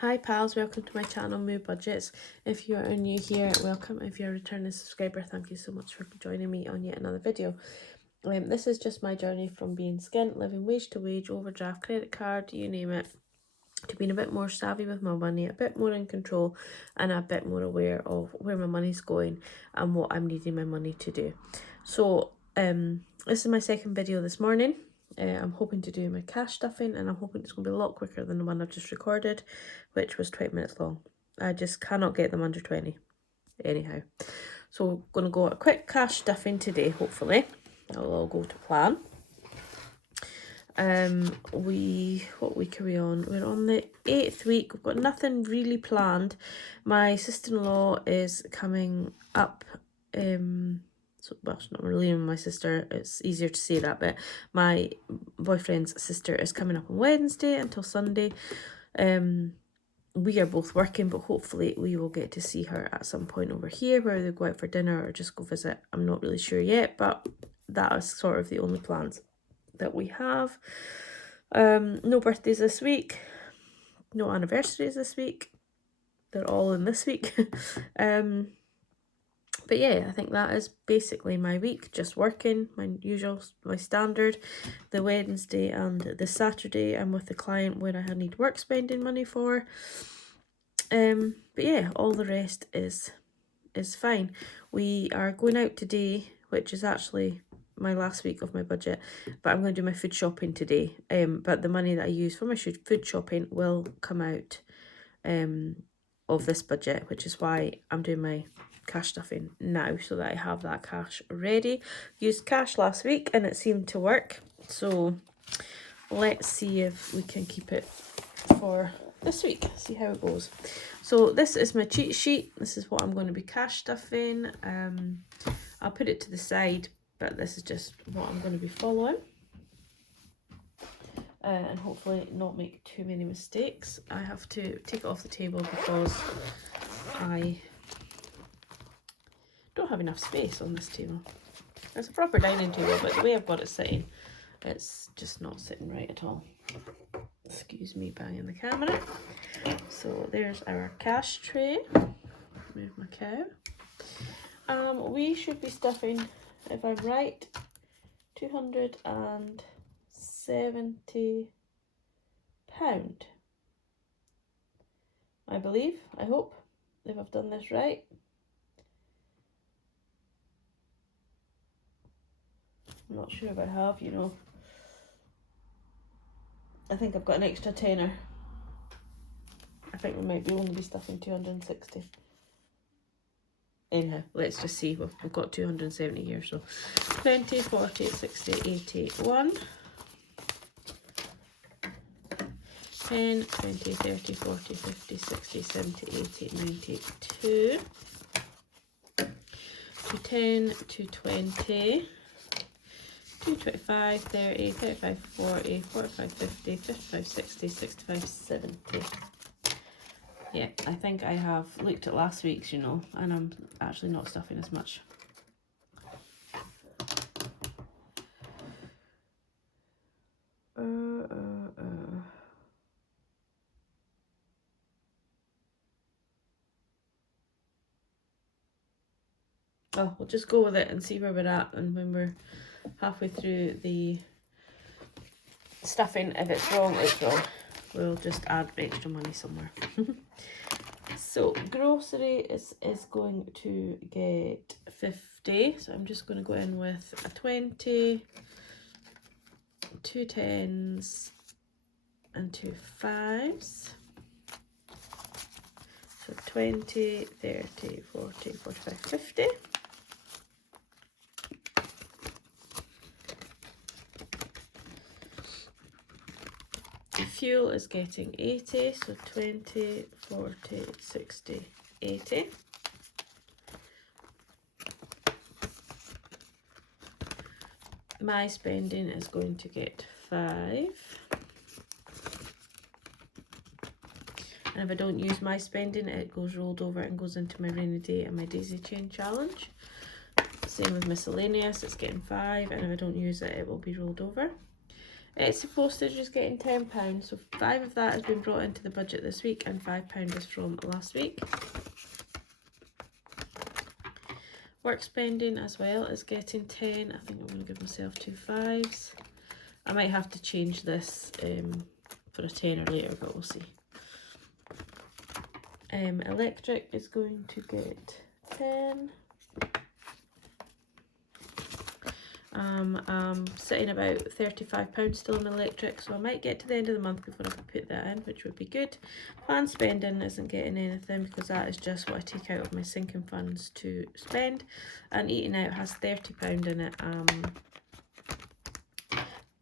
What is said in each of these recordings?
Hi pals, welcome to my channel Moo Budgets. If you are new here, welcome. If you're a returning subscriber, thank you so much for joining me on yet another video. This is just my journey from being skint, living wage to wage, overdraft, credit card, you name it, to being a bit more savvy with my money, a bit more in control, and a bit more aware of where my money's going and what I'm needing my money to do. So this is my second video this morning. I'm hoping to do my cash stuffing, and I'm hoping it's going to be a lot quicker than the one I've just recorded, which was 20 minutes long. I just cannot get them under 20 anyhow. So we're going to go a quick cash stuffing today, hopefully. It'll all go to plan. What week are we on? We're on the 8th week. We've got nothing really planned. My sister-in-law is coming up. Well, it's not really my sister, it's easier to say that, but my boyfriend's sister is coming up on Wednesday until Sunday. We are both working, but hopefully we will get to see her at some point over here, whether they go out for dinner or just go visit. I'm not really sure yet, but that is sort of the only plans that we have. No birthdays this week, no anniversaries this week. They're all in this week. But yeah, I think that is basically my week, just working, my standard. The Wednesday and the Saturday I'm with the client where I need work spending money for. But yeah, all the rest is fine. We are going out today, which is actually my last week of my budget, but I'm going to do my food shopping today. But the money that I use for my food shopping will come out of this budget, which is why I'm doing my cash stuffing now, so that I have that cash ready. Used cash last week and it seemed to work, so let's see if we can keep it for this week, see how it goes. So this is my cheat sheet. This is what I'm going to be cash stuffing. I'll put it to the side, but this is just what I'm going to be following. And hopefully not make too many mistakes. I have to take it off the table because I don't have enough space on this table. It's a proper dining table, but the way I've got it sitting, it's just not sitting right at all. Excuse me banging the camera. So there's our cash tray. Move my cow. We should be stuffing, if I'm right, 270 pound. I believe, I hope, if I've done this right. I'm not sure if I have, you know. I think I've got an extra tenner. I think we might be only be stuffing 260. Anyhow, let's just see. We've got 270 here, so 20, 40, 60, 80, 1. 10, 20, 30, 40, 50, 60, 70, 80, 90, 2. 210, 220, 225, 30, 35, 40, 45, 50, 55, 60, 65, 70. Yeah, I think I have looked at last week's, you know, and I'm actually not stuffing as much. Oh, we'll just go with it and see where we're at, and when we're halfway through the stuffing, if it's wrong, it's wrong. We'll just add extra money somewhere. So grocery is going to get 50, so I'm just going to go in with a 20, 2 10s and 2 5s. So 20, 30, 40, 45, 50. Fuel is getting 80, so 20, 40, 60, 80. My spending is going to get 5. And if I don't use my spending, it goes rolled over and goes into my rainy day and my daisy chain challenge. Same with miscellaneous, it's getting 5, and if I don't use it, it will be rolled over. Etsy postage is getting £10, so 5 of that has been brought into the budget this week and £5 is from last week. Work spending as well is getting 10. I think I'm going to give myself 2 5s. I might have to change this for a 10 or later, but we'll see. Electric is going to get 10. I'm sitting about £35 still on electric, so I might get to the end of the month before I can put that in, which would be good. Planned spending isn't getting anything because that is just what I take out of my sinking funds to spend. And eating out has £30 in it.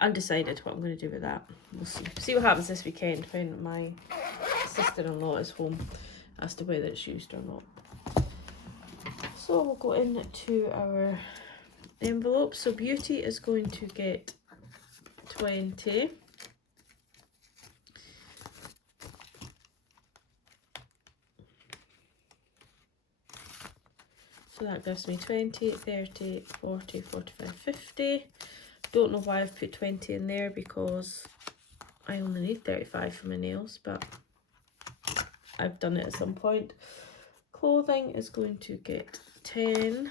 Undecided what I'm going to do with that. We'll see what happens this weekend when my sister-in-law is home as to whether it's used or not. So we'll go into our envelope. So beauty is going to get 20. So that gives me 20, 30, 40, 45, 50. Don't know why I've put 20 in there because I only need 35 for my nails, but I've done it at some point. Clothing is going to get 10.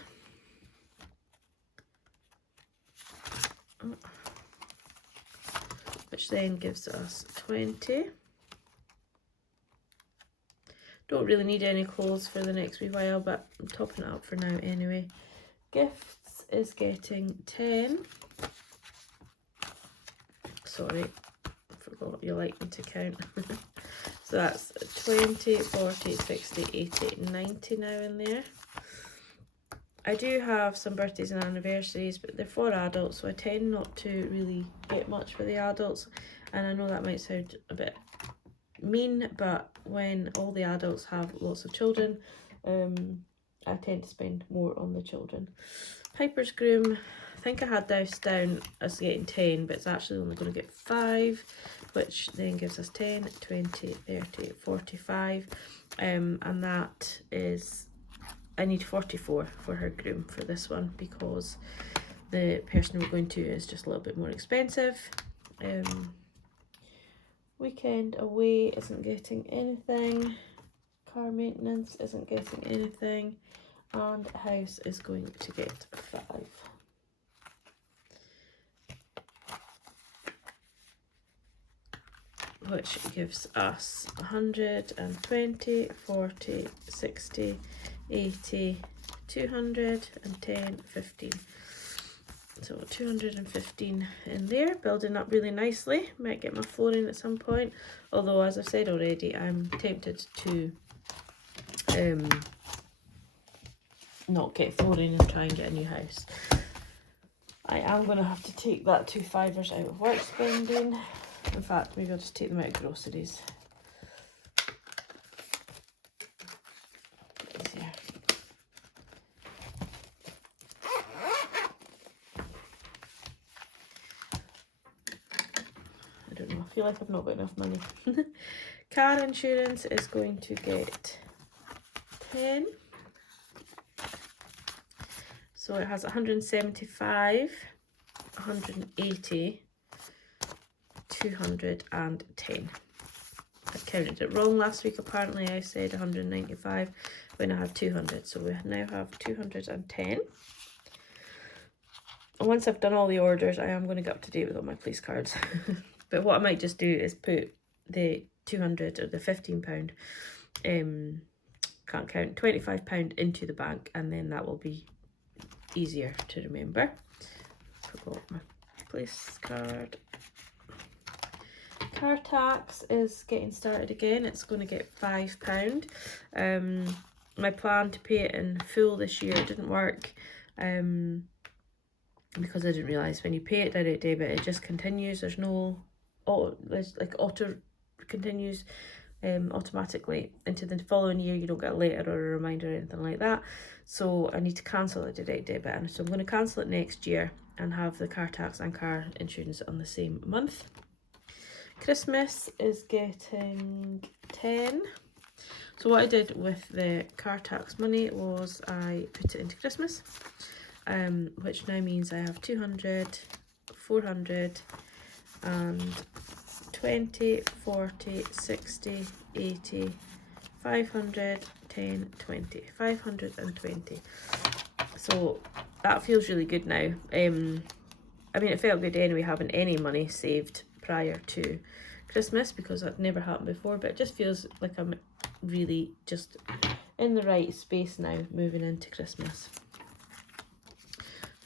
Which then gives us 20. Don't really need any clothes for the next wee while, but I'm topping it up for now anyway. Gifts is getting 10. Sorry, I forgot you like me to count. So that's 20, 40, 60, 80, 90 now in there. I do have some birthdays and anniversaries, but they're for adults, so I tend not to really get much for the adults. And I know that might sound a bit mean, but when all the adults have lots of children, I tend to spend more on the children. Piper's Groom, I think I had this down as getting 10, but it's actually only going to get 5, which then gives us 10, 20, 30, 45, and that is, I need 44 for her groom for this one because the person we're going to is just a little bit more expensive. Weekend away isn't getting anything. Car maintenance isn't getting anything. And house is going to get 5. Which gives us 120, 40, 60, 80, 210, 15. So 215 in there, building up really nicely. Might get my flooring at some point, although as I've said already, I'm tempted to not get flooring and try and get a new house. I am going to have to take that 2 5ers out of work spending. In fact, maybe I'll just take them out of groceries. Easier. I don't know, I feel like I've not got enough money. Car insurance is going to get 10. So it has 175, 180, 210. I counted it wrong last week. Apparently I said 195 when I had 200. So we now have 210. And once I've done all the orders, I am going to get up to date with all my police cards. But what I might just do is put the 200 or the £15, can't count, £25 into the bank, and then that will be easier to remember. Forgot my police card. Car tax is getting started again. It's going to get £5. My plan to pay it in full this year didn't work because I didn't realise when you pay it direct debit, it just continues. There's no auto continues automatically into the following year. You don't get a letter or a reminder or anything like that. So I need to cancel the direct debit, and so I'm going to cancel it next year and have the car tax and car insurance on the same month. Christmas is getting 10. So what I did with the car tax money was I put it into Christmas, which now means I have 200, 400, and 20, 40, 60, 80, 500, 10, 20, 520. So that feels really good now. I mean, it felt good anyway having any money saved prior to Christmas, because that never happened before, but it just feels like I'm really just in the right space now moving into Christmas.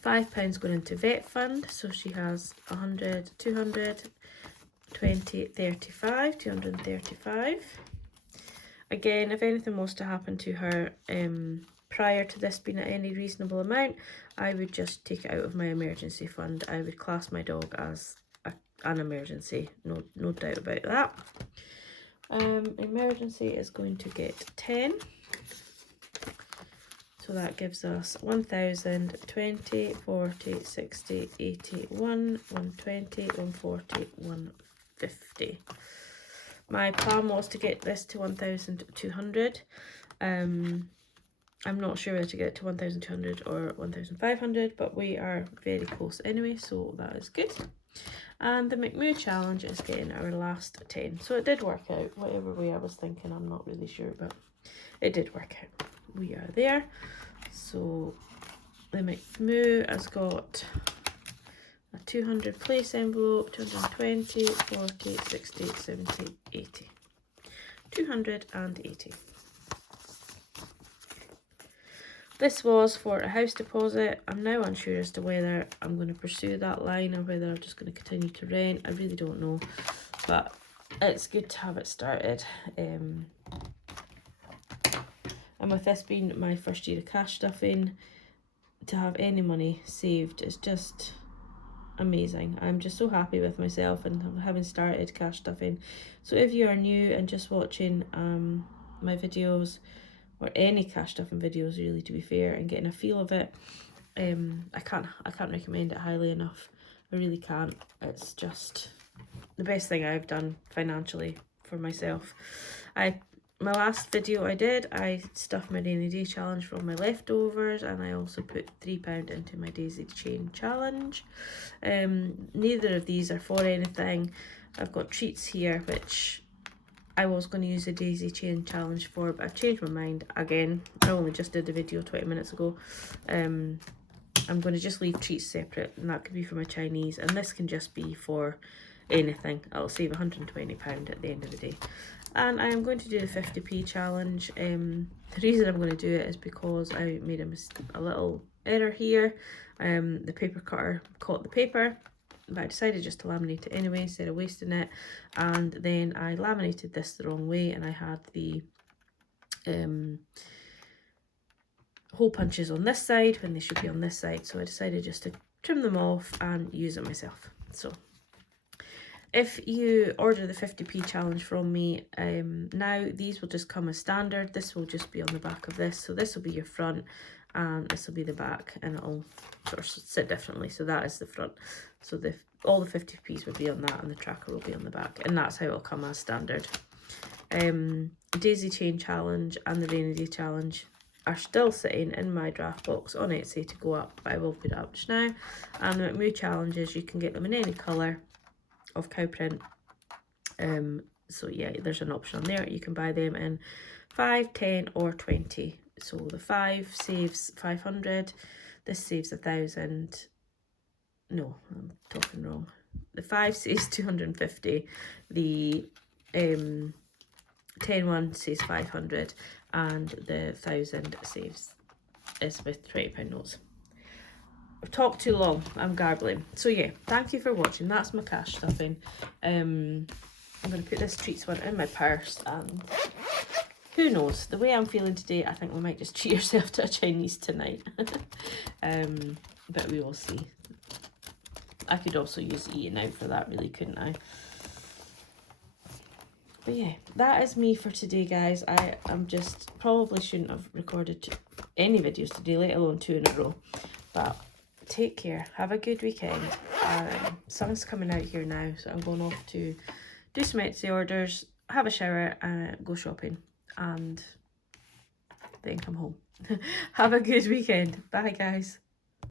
£5 going into vet fund, so she has 100, 200, 20, 35, 235. Again, if anything was to happen to her prior to this being at any reasonable amount, I would just take it out of my emergency fund. I would class my dog as an emergency, no doubt about that. Emergency is going to get 10. So that gives us 1,000, 20, 40, 60, 80, 120, 140, 150. My plan was to get this to 1,200. I'm not sure whether to get it to 1,200 or 1,500, but we are very close anyway, so that is good. And the McMoo challenge is getting our last 10. So it did work out, whatever way I was thinking, I'm not really sure, but it did work out. We are there. So the McMoo has got a 200 place envelope, 220, 40, 60, 70, 80. 280. This was for a house deposit. I'm now unsure as to whether I'm going to pursue that line or whether I'm just going to continue to rent. I really don't know, but it's good to have it started. And with this being my first year of cash stuffing, to have any money saved is just amazing. I'm just so happy with myself and having started cash stuffing. So if you are new and just watching my videos, or any cash stuffing videos really, to be fair, and getting a feel of it, I can't recommend it highly enough. I really can't. It's just the best thing I've done financially for myself. My last video I stuffed my rainy day challenge from my leftovers, and I also put £3 into my daisy chain challenge. Neither of these are for anything. I've got treats here which I was going to use a daisy chain challenge for, but I've changed my mind again. I only just did the video 20 minutes ago. I'm going to just leave treats separate, and that could be for my Chinese, and this can just be for anything. I'll save £120 at the end of the day. And I am going to do the 50p challenge. The reason I'm going to do it is because I made a little error here. The paper cutter caught the paper, but I decided just to laminate it anyway instead of wasting it. And then I laminated this the wrong way, and I had the hole punches on this side when they should be on this side. So I decided just to trim them off and use it myself. So if you order the 50p challenge from me, now these will just come as standard. This will just be on the back of this. So this will be your front and this will be the back, and it'll sort of sit differently. So that is the front. So all the 50p's will be on that, and the tracker will be on the back, and that's how it'll come as standard. Daisy chain challenge and the rainy day challenge are still sitting in my draft box on Etsy to go up, but I will put it up just now. And the McMoo challenges, you can get them in any colour of cow print. So yeah, there's an option on there. You can buy them in 5, 10 or 20. So the 5 saves 500, this saves 1,000. No, I'm talking wrong. The 5 saves 250, the 10 one saves 500, and the 1,000 saves is with £20 notes. I've talked too long, I'm garbling. So yeah, thank you for watching. That's my cash stuffing. I'm going to put this treats one in my purse, and who knows, the way I'm feeling today, I think we might just treat ourselves to a Chinese tonight. But we will see. I could also use eating out for that, really, couldn't I? But yeah, that is me for today, guys. I'm just probably shouldn't have recorded any videos today, let alone 2 in a row. But take care. Have a good weekend. Sun's coming out here now, so I'm going off to do some Etsy orders, have a shower, go shopping, and then come home. Have a good weekend. Bye, guys.